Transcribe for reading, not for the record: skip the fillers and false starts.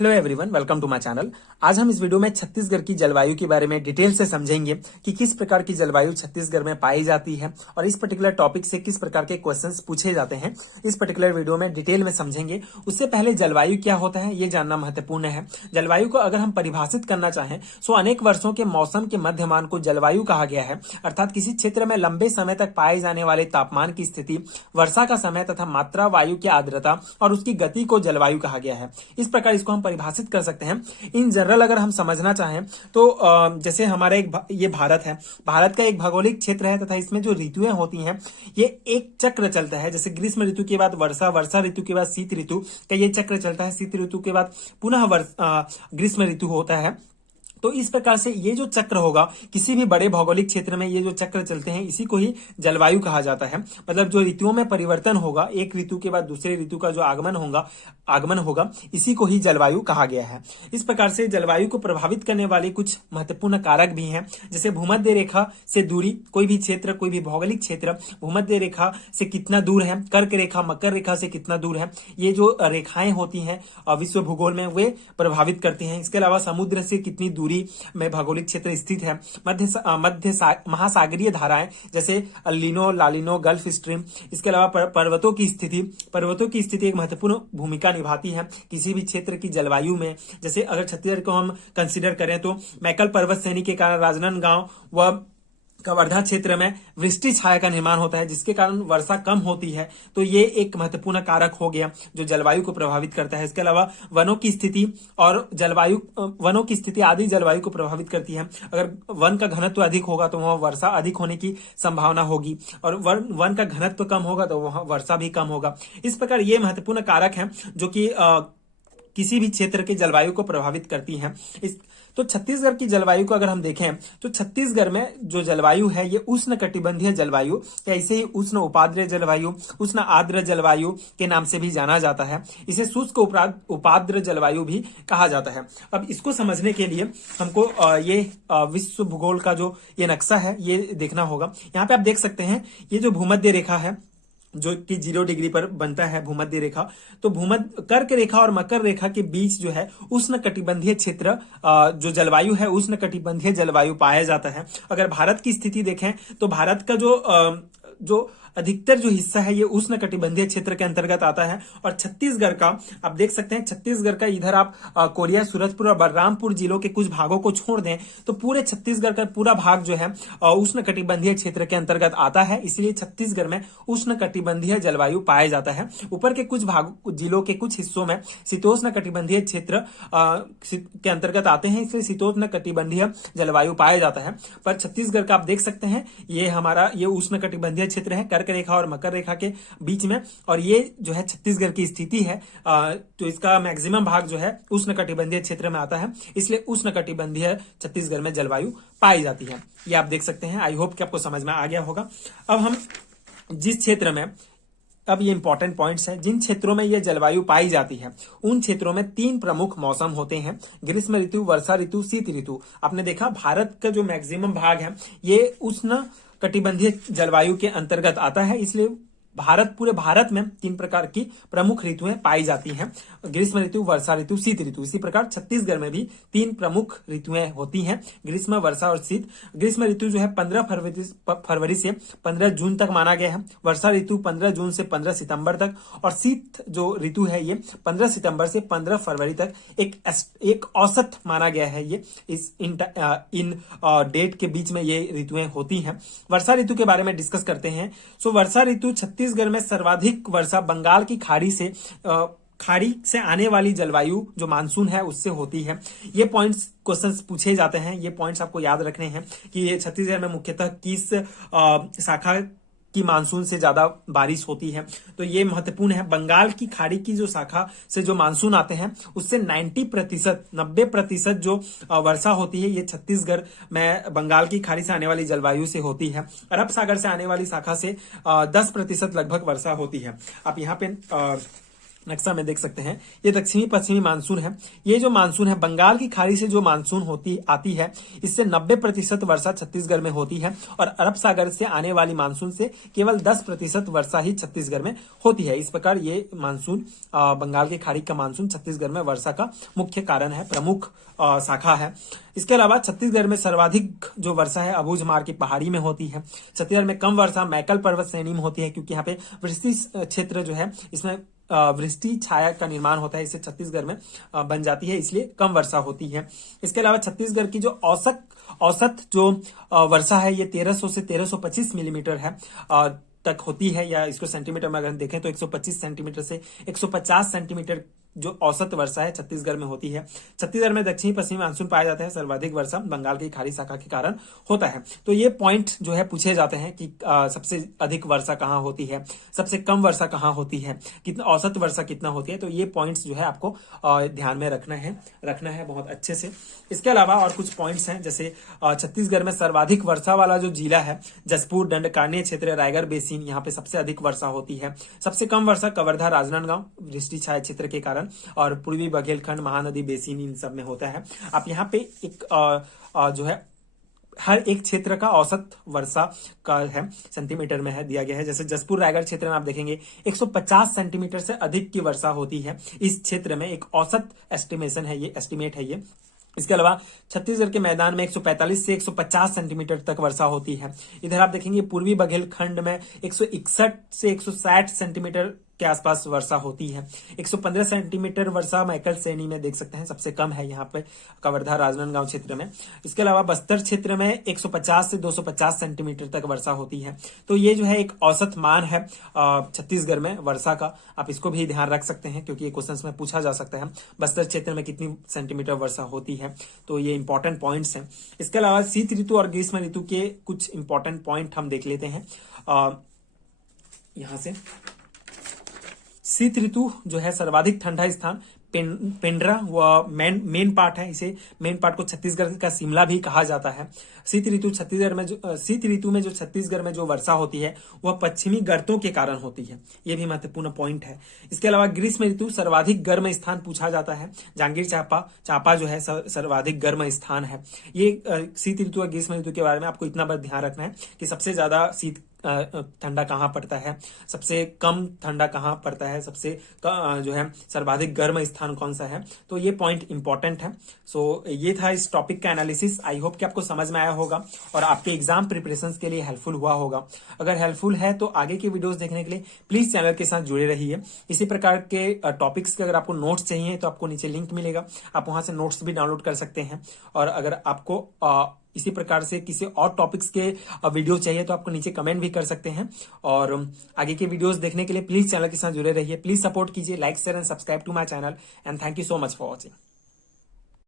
Hello everyone, welcome to my channel. आज हम इस वीडियो में छत्तीसगढ़ की जलवायु के बारे में डिटेल से समझेंगे कि किस प्रकार की जलवायु छत्तीसगढ़ में पाई जाती है और इस पर्टिकुलर टॉपिक से किस प्रकार के क्वेश्चंस पूछे जाते हैं। इस पर्टिकुलर वीडियो में डिटेल में समझेंगे। उससे पहले जलवायु क्या होता है ये जानना महत्वपूर्ण है। जलवायु को अगर हम परिभाषित करना चाहें तो अनेक वर्षों के मौसम के मध्यमान को जलवायु कहा गया है, अर्थात किसी क्षेत्र में लंबे समय तक पाए जाने वाले तापमान की स्थिति, वर्षा का समय तथा मात्रा, वायु की आर्द्रता और उसकी गति को जलवायु कहा गया है। इस प्रकार इसको हम परिभाषित कर सकते हैं। इन जनरल अगर हम समझना चाहें तो जैसे हमारा ये भारत है, भारत का एक भौगोलिक क्षेत्र है तथा इसमें जो ऋतुएं होती हैं ये एक चक्र चलता है। जैसे ग्रीष्म ऋतु के बाद वर्षा, वर्षा ऋतु के बाद शीत ऋतु का ये चक्र चलता है, शीत ऋतु के बाद पुनः ग्रीष्म ऋतु होता है। तो इस प्रकार से ये जो चक्र होगा, किसी भी बड़े भौगोलिक क्षेत्र में ये जो चक्र चलते हैं इसी को ही जलवायु कहा जाता है। मतलब जो ऋतुओं में परिवर्तन होगा, एक ऋतु के बाद दूसरे ऋतु का जो आगमन होगा इसी को ही जलवायु कहा गया है। इस प्रकार से जलवायु को प्रभावित करने वाले कुछ महत्वपूर्ण कारक भी हैं, जैसे भूमध्य रेखा से दूरी। कोई भी क्षेत्र, कोई भी भौगोलिक क्षेत्र भूमध्य रेखा से कितना दूर है, कर्क रेखा, मकर रेखा से कितना दूर है, ये जो रेखाएं होती हैं विश्व भूगोल में वे प्रभावित करती हैं। इसके अलावा समुद्र से कितनी दूरी में भौगोलिक क्षेत्र स्थित है, महासागरीय धाराएं जैसे अल्लिनो, लालिनो, गल्फ स्ट्रीम। इसके अलावा पर्वतों की स्थिति एक महत्वपूर्ण भूमिका निभाती है किसी भी क्षेत्र की जलवायु में। जैसे अगर छत्तीसगढ़ को हम कंसीडर करें तो मैकल पर्वत श्रेणी के कारण राजनांदगांव व कवर्धा क्षेत्र में वृष्टि छाया का निर्माण होता है, जिसके कारण वर्षा कम होती है। तो ये एक महत्वपूर्ण कारक हो गया जो जलवायु को प्रभावित करता है। इसके अलावा वनों की स्थिति आदि जलवायु को प्रभावित करती है। अगर वन का घनत्व अधिक होगा तो वहां वर्षा अधिक होने की संभावना होगी, और वन का घनत्व कम होगा तो वहां वर्षा भी कम होगा। इस प्रकार ये महत्वपूर्ण कारक है जो कि किसी भी क्षेत्र के जलवायु को प्रभावित करती हैं। तो छत्तीसगढ़ की जलवायु को अगर हम देखें तो छत्तीसगढ़ में जो जलवायु है ये उष्ण कटिबंधीय जलवायु या इसे ही उष्ण उपाद्र जलवायु, उष्ण आर्द्र जलवायु के नाम से भी जाना जाता है। इसे शुष्क उपाद्र जलवायु भी कहा जाता है। अब इसको समझने के लिए हमको ये विश्व भूगोल का जो ये नक्शा है ये देखना होगा। यहाँ पे आप देख सकते हैं ये जो भूमध्य रेखा है जो कि 0 डिग्री पर बनता है भूमध्य रेखा, तो कर्क रेखा और मकर रेखा के बीच जो है उष्ण कटिबंधीय क्षेत्र जो जलवायु है उष्ण कटिबंधीय जलवायु पाया जाता है। अगर भारत की स्थिति देखें तो भारत का जो अधिकतर जो हिस्सा है ये उष्ण कटिबंधीय क्षेत्र के अंतर्गत आता है। और छत्तीसगढ़ का आप देख सकते हैं, छत्तीसगढ़ का इधर आप कोरिया, सूरजपुर और बलरामपुर जिलों के कुछ भागों को छोड़ दें तो पूरे छत्तीसगढ़ का पूरा भाग जो है उष्ण कटिबंधीय क्षेत्र के अंतर्गत आता है। इसलिए छत्तीसगढ़ में उष्ण कटिबंधीय जलवायु पाया जाता है। ऊपर के कुछ जिलों के कुछ हिस्सों में शीतोष्ण कटिबंधीय क्षेत्र के अंतर्गत आते हैं, इसलिए शीतोष्ण कटिबंधीय जलवायु पाया जाता है। पर छत्तीसगढ़ का आप देख सकते हैं ये उष्ण कटिबंधीय क्षेत्र है कर्क रेखा और मकर रेखा के बीच में, और ये जो है छत्तीसगढ़ की स्थिति है। तो इसका मैक्सिमम भाग जो है उष्ण कटिबंधीय क्षेत्र में आता है, इसलिए उष्ण कटिबंधीय छत्तीसगढ़ में जलवायु पाई जाती है। ये आप देख सकते हैं। आई होप कि आपको समझ में आ गया होगा। अब हम जिस क्षेत्र में, अब ये इंपॉर्टेंट पॉइंट्स हैं, जिन क्षेत्रों में ये जलवायु पाई जाती है उन क्षेत्रों में 3 प्रमुख मौसम होते हैं, ग्रीष्म ऋतु, वर्षा ऋतु, शीत ऋतु। आपने देखा भारत का जो मैक्सिमम भाग है ये उष्ण कटिबंधीय जलवायु के अंतर्गत आता है, इसलिए पूरे भारत में 3 प्रकार की प्रमुख ऋतुएं पाई जाती हैं, ग्रीष्म ऋतु, वर्षा ऋतु, शीत ऋतु। इसी प्रकार छत्तीसगढ़ में भी 3 प्रमुख ऋतुएं होती हैं, ग्रीष्म, वर्षा और शीत। ग्रीष्म ऋतु जो है 15 फरवरी से 15 जून तक माना गया है, वर्षा ऋतु 15 जून से 15 सितंबर तक, और शीत जो ऋतु है ये 15 सितंबर से 15 फरवरी तक एक औसत माना गया है। ये इन डेट के बीच में ये ऋतुएं होती हैं। वर्षा ऋतु के बारे में डिस्कस करते हैं। सो वर्षा ऋतु छत्तीसगढ़ में सर्वाधिक वर्षा बंगाल की खाड़ी से आने वाली जलवायु जो मानसून है उससे होती है। ये पॉइंट्स क्वेश्चंस पूछे जाते हैं, ये पॉइंट्स आपको याद रखने हैं कि ये छत्तीसगढ़ में मुख्यतः किस शाखा की मानसून से ज्यादा बारिश होती है। तो ये महत्वपूर्ण है। बंगाल की खाड़ी की जो शाखा से जो मानसून आते हैं उससे 90% जो वर्षा होती है ये छत्तीसगढ़ में बंगाल की खाड़ी से आने वाली जलवायु से होती है। अरब सागर से आने वाली शाखा से 10% लगभग वर्षा होती है। आप यहाँ पे नक्शा में देख सकते हैं, ये दक्षिणी पश्चिमी मानसून है। ये जो मानसून है, बंगाल की खाड़ी से जो मानसून आती है, इससे 90% वर्षा छत्तीसगढ़ में होती है और अरब सागर से आने वाली मानसून से केवल 10% वर्षा ही छत्तीसगढ़ में होती है। इस प्रकार ये मानसून, बंगाल की खाड़ी का मानसून छत्तीसगढ़ में वर्षा का मुख्य कारण है, प्रमुख शाखा है। इसके अलावा छत्तीसगढ़ में सर्वाधिक जो वर्षा है अबूझमार की पहाड़ी में होती है। छत्तीसगढ़ में कम वर्षा मैकल पर्वत श्रेणी में होती है, क्योंकि यहाँ पे वृष्टि क्षेत्र जो है, इसमें वृष्टि छाया का निर्माण होता है, इससे छत्तीसगढ़ में बन जाती है, इसलिए कम वर्षा होती है। इसके अलावा छत्तीसगढ़ की जो औसत जो वर्षा है, ये 1300 से 1325 मिलीमीटर है तक होती है, या इसको सेंटीमीटर में अगर देखें तो 125 सेंटीमीटर से 150 सेंटीमीटर जो औसत वर्षा है छत्तीसगढ़ में होती है। छत्तीसगढ़ में दक्षिणी पश्चिमी मानसून पाया जाता है। सर्वाधिक वर्षा बंगाल की खाड़ी शाखा के कारण होता है। तो ये पॉइंट जो है पूछे जाते हैं कि सबसे अधिक वर्षा कहाँ होती है, सबसे कम वर्षा कहाँ होती है, कितना औसत वर्षा कितना होती है। तो ये पॉइंट्स जो है आपको ध्यान में रखना है बहुत अच्छे से। इसके अलावा और कुछ पॉइंट्स हैं, जैसे छत्तीसगढ़ में सर्वाधिक वर्षा वाला जो जिला है जसपुर दंडकारण्य क्षेत्र रायगढ़ बेसिन, यहाँ पे सबसे अधिक वर्षा होती है। सबसे कम वर्षा कवर्धा राजनांदगांव वृष्टि छाया क्षेत्र के कारण और पूर्वी बघेलखंड महानदी बेसिन इन सब में होता है। आप यहाँ पे एक जो है हर एक क्षेत्र का औसत वर्षा का है सेंटीमीटर में है दिया गया है। जैसे जसपुर रायगढ़ क्षेत्र में आप देखेंगे 150 सेंटीमीटर से अधिक की वर्षा होती है इस क्षेत्र में, एक औसत एस्टिमेट है ये। इसके अलावा छत्तीसगढ़ के मैदान में 145 से 150 सेंटीमीटर तक वर्षा होती है। इधर आप देखेंगे पूर्वी बघेलखंड में 161 से 160 सेंटीमीटर के आसपास वर्षा होती है। 115 सेंटीमीटर वर्षा मैकल श्रेणी में देख सकते हैं, सबसे कम है यहाँ पे कवर्धा राजनांदगांव क्षेत्र में। इसके अलावा बस्तर क्षेत्र में 150 से 250 सेंटीमीटर तक वर्षा होती है। तो ये जो है एक औसत मान है छत्तीसगढ़ में वर्षा का, आप इसको भी ध्यान रख सकते हैं क्योंकि ये क्वेश्चन में पूछा जा सकता है बस्तर क्षेत्र में कितनी सेंटीमीटर वर्षा होती है। तो ये इंपॉर्टेंट पॉइंट्स हैं। इसके अलावा शीत ऋतु और ग्रीष्म ऋतु के कुछ इंपॉर्टेंट पॉइंट हम देख लेते हैं। यहां से शीत ऋतु जो है सर्वाधिक ठंडा स्थान पेंड्रा व मेन पार्ट है, इसे मेन पार्ट को छत्तीसगढ़ का शिमला भी कहा जाता है। शीत ऋतु में जो छत्तीसगढ़ में जो वर्षा होती है वह पश्चिमी गर्तों के कारण होती है, यह भी महत्वपूर्ण पॉइंट है। इसके अलावा ग्रीष्म ऋतु सर्वाधिक गर्म स्थान पूछा जाता है, जांगीर चांपा जो है सर्वाधिक गर्म स्थान है। ये शीत ऋतु और ग्रीष्म ऋतु के बारे में आपको इतना बस ध्यान रखना है कि सबसे ज्यादा शीत ठंडा कहाँ पड़ता है, सबसे कम ठंडा कहाँ पड़ता है, सबसे जो है सर्वाधिक गर्म स्थान कौन सा है। तो ये पॉइंट इंपॉर्टेंट है। सो ये था इस टॉपिक का एनालिसिस। आई होप कि आपको समझ में आया होगा और आपके एग्जाम प्रिपरेशंस के लिए हेल्पफुल हुआ होगा। अगर हेल्पफुल है तो आगे के वीडियोस देखने के लिए प्लीज चैनल के साथ जुड़े रहिए। इसी प्रकार के टॉपिक्स के अगर आपको नोट्स चाहिए तो आपको नीचे लिंक मिलेगा, आप वहां से नोट्स भी डाउनलोड कर सकते हैं। और अगर आपको इसी प्रकार से किसी और टॉपिक्स के वीडियो चाहिए तो आपको नीचे कमेंट भी कर सकते हैं। और आगे के वीडियोस देखने के लिए प्लीज चैनल के साथ जुड़े रहिए। प्लीज सपोर्ट कीजिए, like share and subscribe to my channel and thank you so much for watching.